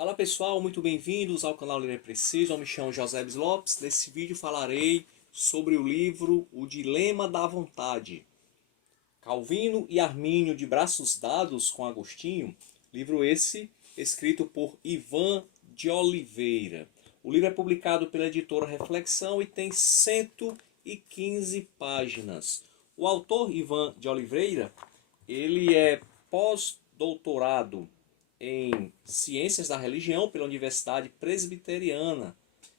Fala pessoal, muito bem-vindos ao canal Ler é Preciso. Eu me chamo José Lopes. Nesse vídeo falarei sobre o livro O Dilema da Vontade. Calvino e Armínio de Braços Dados com Agostinho. Livro esse escrito por Ivan de Oliveira. O livro é publicado pela editora Reflexão e tem 115 páginas. O autor Ivan de Oliveira, ele é pós-doutorado em Ciências da Religião pela Universidade Presbiteriana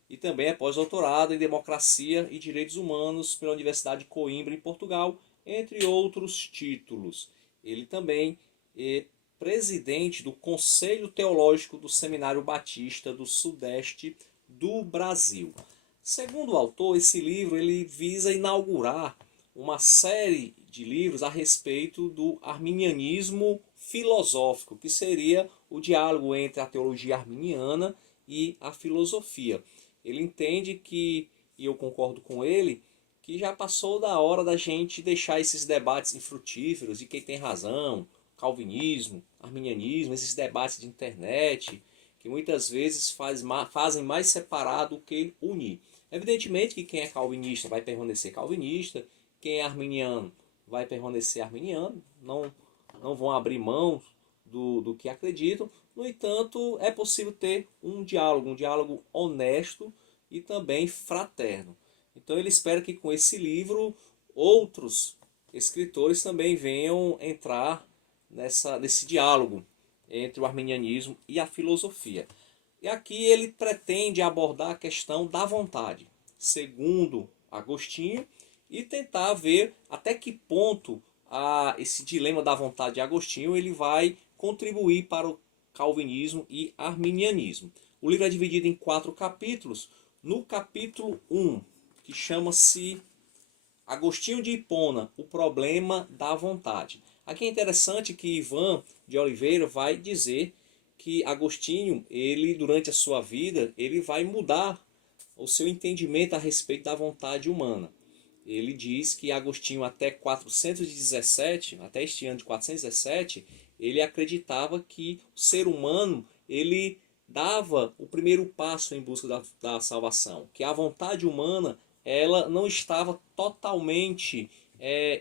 e também é pós-doutorado em Democracia e Direitos Humanos pela Universidade de Coimbra, em Portugal, entre outros títulos. Ele também é presidente do Conselho Teológico do Seminário Batista do Sudeste do Brasil. Segundo o autor, esse livro ele visa inaugurar uma série de livros a respeito do arminianismo filosófico, que seria o diálogo entre a teologia arminiana e a filosofia. Ele entende que, e eu concordo com ele, que já passou da hora da gente deixar esses debates infrutíferos de quem tem razão, calvinismo, arminianismo, esses debates de internet, que muitas vezes fazem mais separado do que unir. Evidentemente que quem é calvinista vai permanecer calvinista, quem é arminiano vai permanecer arminiano, não vão abrir mão do que acreditam. No entanto, é possível ter um diálogo honesto e também fraterno. Então ele espera que com esse livro outros escritores também venham entrar nesse diálogo entre o arminianismo e a filosofia. E aqui ele pretende abordar a questão da vontade, segundo Agostinho, e tentar ver até que ponto esse dilema da vontade de Agostinho ele vai contribuir para o calvinismo e arminianismo. O livro é dividido em 4 capítulos. No capítulo 1, que chama-se Agostinho de Hipona, o problema da vontade. Aqui é interessante que Ivan de Oliveira vai dizer que Agostinho, ele durante a sua vida, ele vai mudar o seu entendimento a respeito da vontade humana. Ele diz que Agostinho até 417, até este ano de 417, ele acreditava que o ser humano ele dava o primeiro passo em busca da salvação, que a vontade humana ela não estava totalmente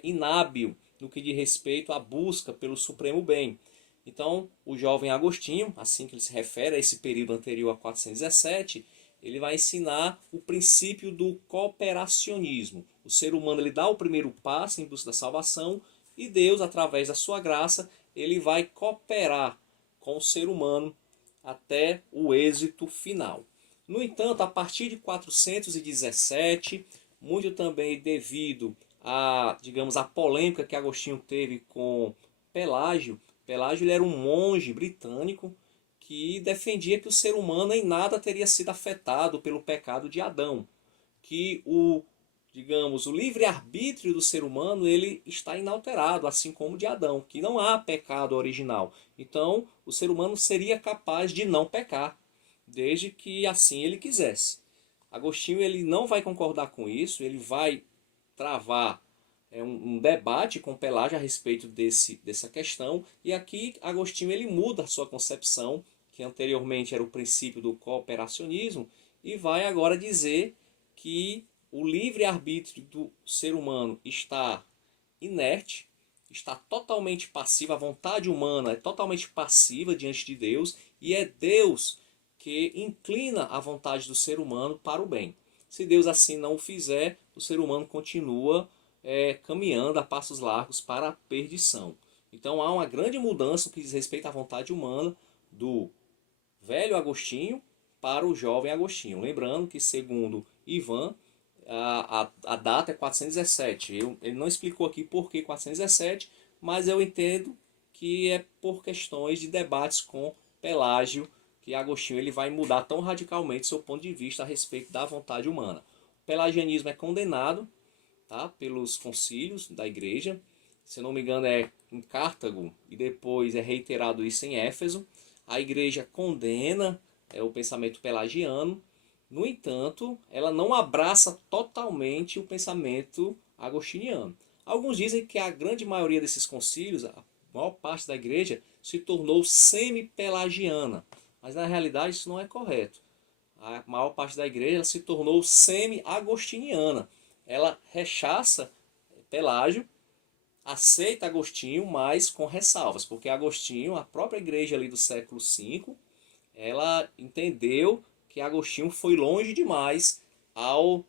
inábil no que diz respeito à busca pelo supremo bem. Então, o jovem Agostinho, assim que ele se refere a esse período anterior a 417, ele vai ensinar o princípio do cooperacionismo. O ser humano ele dá o primeiro passo em busca da salvação e Deus, através da sua graça, ele vai cooperar com o ser humano até o êxito final. No entanto, a partir de 417, muito também devido a polêmica que Agostinho teve com Pelágio. Pelágio ele era um monge britânico que defendia que o ser humano em nada teria sido afetado pelo pecado de Adão, que o livre-arbítrio do ser humano ele está inalterado, assim como o de Adão, que não há pecado original. Então, o ser humano seria capaz de não pecar, desde que assim ele quisesse. Agostinho ele não vai concordar com isso, ele vai travar um debate com Pelágio a respeito dessa questão, e aqui Agostinho ele muda a sua concepção, que anteriormente era o princípio do cooperacionismo, e vai agora dizer que o livre-arbítrio do ser humano está inerte, está totalmente passivo, a vontade humana é totalmente passiva diante de Deus, e é Deus que inclina a vontade do ser humano para o bem. Se Deus assim não o fizer, o ser humano continua caminhando a passos largos para a perdição. Então há uma grande mudança no que diz respeito à vontade humana do velho Agostinho para o jovem Agostinho. Lembrando que, segundo Ivan, a data é 417. Ele não explicou aqui por que 417, mas eu entendo que é por questões de debates com Pelágio que Agostinho ele vai mudar tão radicalmente seu ponto de vista a respeito da vontade humana. O pelagianismo é condenado, tá, pelos concílios da igreja. Se não me engano é em Cartago e depois é reiterado isso em Éfeso. A igreja condena o pensamento pelagiano. No entanto, ela não abraça totalmente o pensamento agostiniano. Alguns dizem que a grande maioria desses concílios, a maior parte da igreja, se tornou semi-pelagiana. Mas na realidade isso não é correto. A maior parte da igreja se tornou semi-agostiniana. Ela rechaça Pelágio, aceita Agostinho, mas com ressalvas, porque Agostinho, a própria igreja ali do século V, ela entendeu que Agostinho foi longe demais ao,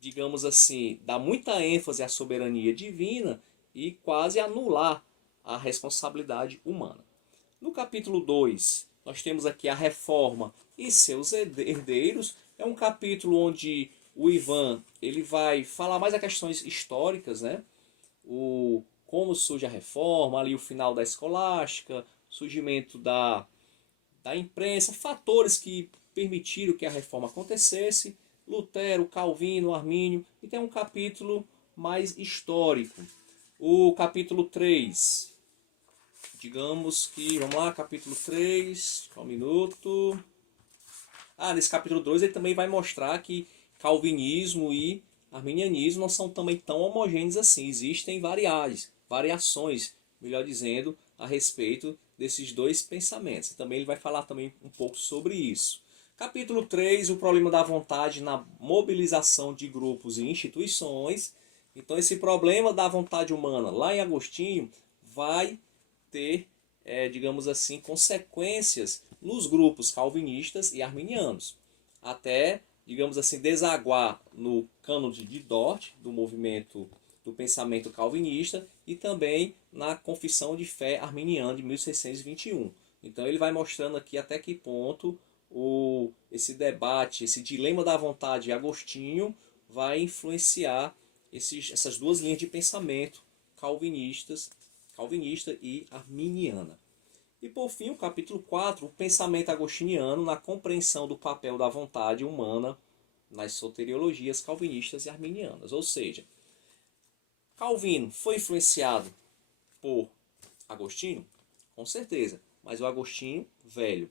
digamos assim, dar muita ênfase à soberania divina e quase anular a responsabilidade humana. No capítulo 2, nós temos aqui a reforma e seus herdeiros. É um capítulo onde o Ivan ele vai falar mais a questões históricas, né? Como surge a reforma, ali o final da escolástica, surgimento da imprensa, fatores que permitiram que a reforma acontecesse, Lutero, Calvino, Armínio, e tem um capítulo mais histórico. O capítulo 3, digamos que, vamos lá, capítulo 3, só um minuto. Nesse capítulo 2 ele também vai mostrar que calvinismo e arminianismo não são também tão homogêneos assim. Existem variações, melhor dizendo, a respeito desses dois pensamentos. Também ele vai falar também um pouco sobre isso. Capítulo 3, o problema da vontade na mobilização de grupos e instituições. Então esse problema da vontade humana, lá em Agostinho, vai ter, digamos assim, consequências nos grupos calvinistas e arminianos. Até, digamos assim, desaguar no Cânone de Dort, do movimento do pensamento calvinista, e também na Confissão de Fé Arminiana de 1621. Então ele vai mostrando aqui até que ponto esse debate, esse dilema da vontade de Agostinho vai influenciar essas duas linhas de pensamento calvinista e arminiana. E por fim, o capítulo 4, o pensamento agostiniano na compreensão do papel da vontade humana nas soteriologias calvinistas e arminianas. Ou seja, Calvino foi influenciado por Agostinho? Com certeza, mas o Agostinho velho.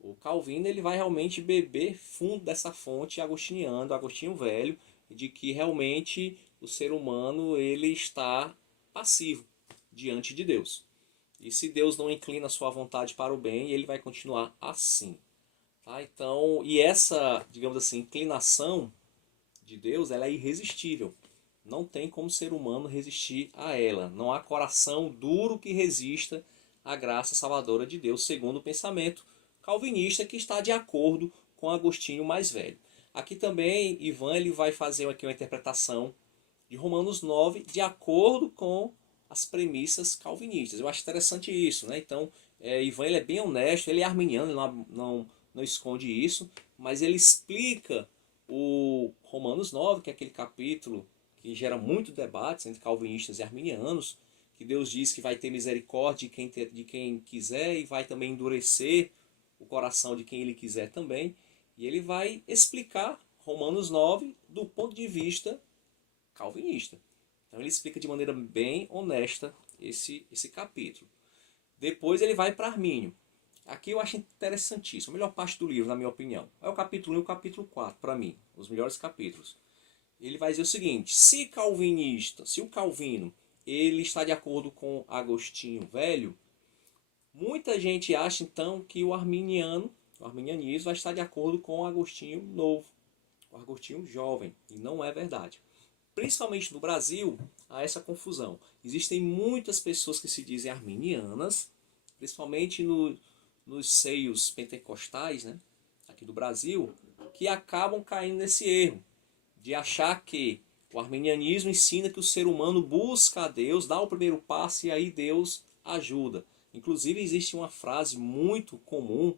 O Calvino ele vai realmente beber fundo dessa fonte agostiniana, do Agostinho velho, de que realmente o ser humano ele está passivo diante de Deus. E se Deus não inclina a sua vontade para o bem, ele vai continuar assim. Tá? Então, e essa, digamos assim, inclinação de Deus, ela é irresistível. Não tem como ser humano resistir a ela. Não há coração duro que resista à graça salvadora de Deus, segundo o pensamento calvinista, que está de acordo com Agostinho mais velho. Aqui também, Ivan ele vai fazer aqui uma interpretação de Romanos 9, de acordo com as premissas calvinistas. Eu acho interessante isso, né? Então, Ivan ele é bem honesto, ele é arminiano, ele não esconde isso, mas ele explica o Romanos 9, que é aquele capítulo que gera muito debates entre calvinistas e arminianos, que Deus diz que vai ter misericórdia de quem quiser e vai também endurecer o coração de quem ele quiser também. E ele vai explicar Romanos 9 do ponto de vista calvinista. Então ele explica de maneira bem honesta esse capítulo. Depois ele vai para Armínio. Aqui eu acho interessantíssimo. A melhor parte do livro, na minha opinião, é o capítulo 1 e o capítulo 4, para mim. Os melhores capítulos. Ele vai dizer o seguinte: se o Calvino ele está de acordo com Agostinho velho, muita gente acha então que o arminianismo vai estar de acordo com o Agostinho novo, o Agostinho jovem. E não é verdade. Principalmente no Brasil, há essa confusão. Existem muitas pessoas que se dizem arminianas, principalmente nos seios pentecostais, né, aqui do Brasil, que acabam caindo nesse erro de achar que o arminianismo ensina que o ser humano busca a Deus, dá o primeiro passo e aí Deus ajuda. Inclusive existe uma frase muito comum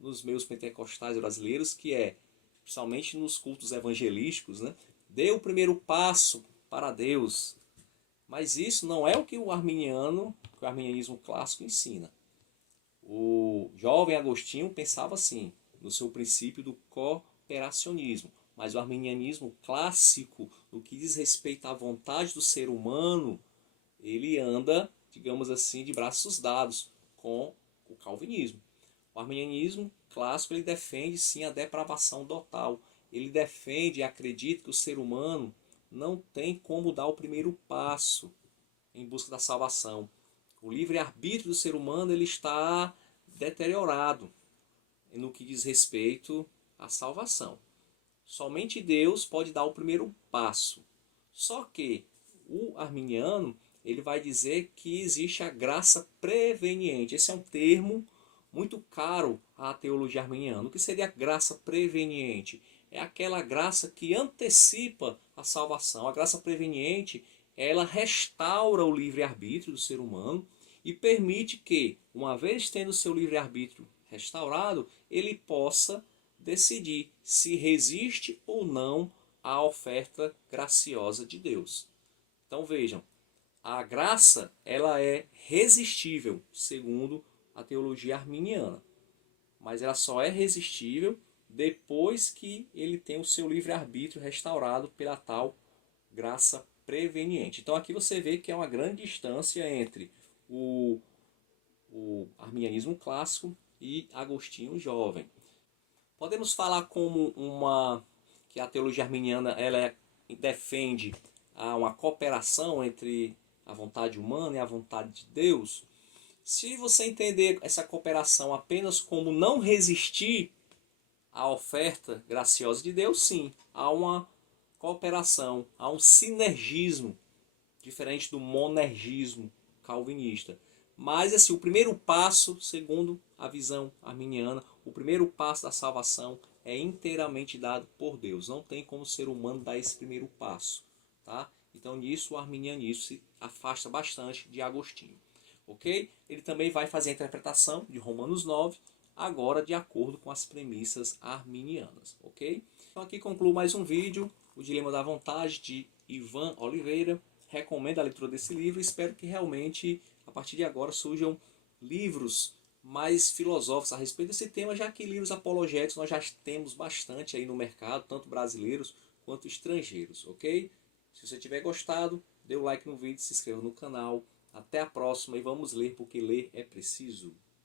nos meios pentecostais brasileiros que é, principalmente nos cultos evangelísticos, né? Dê o primeiro passo para Deus. Mas isso não é o que o arminianismo clássico ensina. O jovem Agostinho pensava assim, no seu princípio do cooperacionismo. Mas o arminianismo clássico, no que diz respeito à vontade do ser humano, ele anda, digamos assim, de braços dados com o calvinismo. O arminianismo clássico ele defende sim a depravação total. Ele defende e acredita que o ser humano não tem como dar o primeiro passo em busca da salvação. O livre-arbítrio do ser humano ele está deteriorado. no que diz respeito à salvação. Somente Deus pode dar o primeiro passo. Só que o arminiano, ele vai dizer que existe a graça preveniente. Esse é um termo muito caro à teologia arminiana. O que seria a graça preveniente? É aquela graça que antecipa a salvação. A graça preveniente, ela restaura o livre-arbítrio do ser humano e permite que, uma vez tendo seu livre-arbítrio restaurado, ele possa decidir se resiste ou não à oferta graciosa de Deus. Então vejam, a graça ela é resistível, segundo a teologia arminiana. Mas ela só é resistível depois que ele tem o seu livre-arbítrio restaurado pela tal graça preveniente. Então aqui você vê que é uma grande distância entre o arminianismo clássico e Agostinho jovem. Podemos falar como que a teologia arminiana defende uma cooperação entre a vontade humana e a vontade de Deus. Se você entender essa cooperação apenas como não resistir à oferta graciosa de Deus, sim, há uma cooperação, há um sinergismo, diferente do monergismo calvinista. Mas assim, o primeiro passo, segundo a visão arminiana, o primeiro passo da salvação é inteiramente dado por Deus. Não tem como o ser humano dar esse primeiro passo. Tá? Então nisso o arminianismo se afasta bastante de Agostinho. Ok? Ele também vai fazer a interpretação de Romanos 9, agora de acordo com as premissas arminianas. Ok? Então aqui concluo mais um vídeo, O Dilema da Vontade, de Ivan Oliveira. Recomendo a leitura desse livro e espero que realmente, a partir de agora, surjam livros mais filosóficos a respeito desse tema, já que livros apologéticos nós já temos bastante aí no mercado, tanto brasileiros quanto estrangeiros, ok? Se você tiver gostado, dê o like no vídeo, se inscreva no canal. Até a próxima e vamos ler, porque ler é preciso.